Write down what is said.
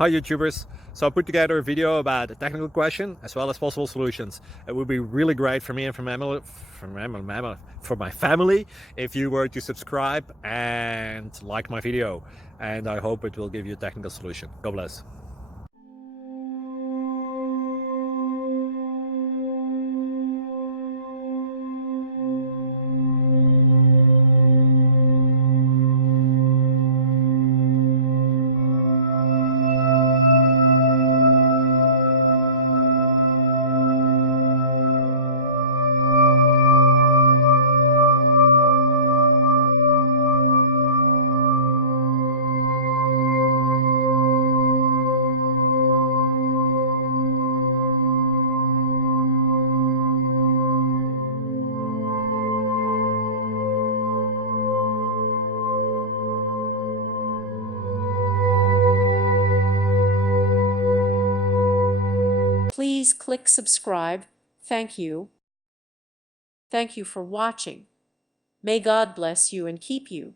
Hi YouTubers! So I put together a video about a technical question as well as possible solutions. It would be really great for me and for my family if you were to subscribe and like my video, and I hope it will give you a technical solution. God bless. Please click subscribe. Thank you. Thank you for watching. May God bless you and keep you.